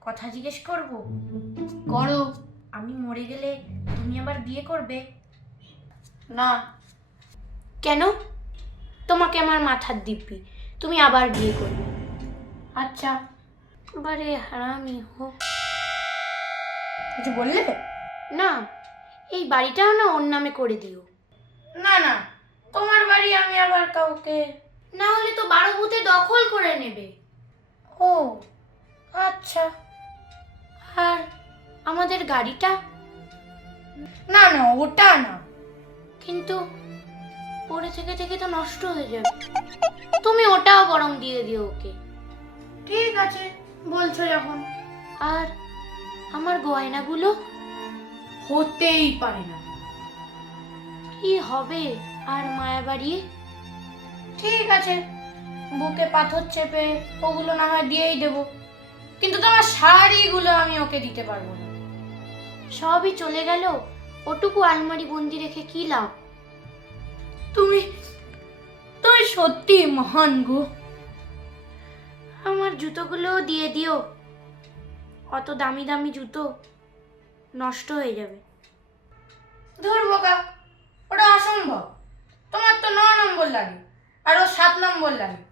কথা জিজ্ঞেস করব? করো। আমি মরে গেলে তুমি আবার বিয়ে করবে? না। কেন? তোমাকে আমার মাথার দিব্যি। তুমি আবার বিয়ে করবে। আচ্ছা। বারে হারামি হোক কিছু বললে? না এই বাড়িটাও না ওর নামে করে দিও। না না। তোমার বাড়ি আমি আবার কাউকে না হলে তো বারো ভূতে দখল করে নেবে। ও। আচ্ছা। আর আমাদের গাড়িটা? না না ওটা না। কিন্তু পড়ে থেকে থেকে তো নষ্ট হয়ে যাবে। তুমি ওটাও বরং দিয়ে দিও ওকে। ঠিক আছে বলছো যখন। আর আমার গয়নাগুলো? হতেই পারে না। কি হবে আর মায়া বাড়িয়ে ঠিক আছে বুকে পাথর চেপে ওগুলো না হয় দিয়েই দেবো। কিন্তু তোমার শাড়িগুলো আমি ওকে দিতে পারব না। সবই চলে গেল। ওটুকু আলমারি বন্দি রেখে কি লাভ? তুমি তুমি সত্যি মহান গো। আমার জুতোগুলোও দিয়ে দিও। অত দামি দামি জুতো নষ্ট হয়ে যাবে। ধর বোকা ওটা অসম্ভব। তোমার তো ন নম্বর লাগে আর ও সাত নম্বর লাগে।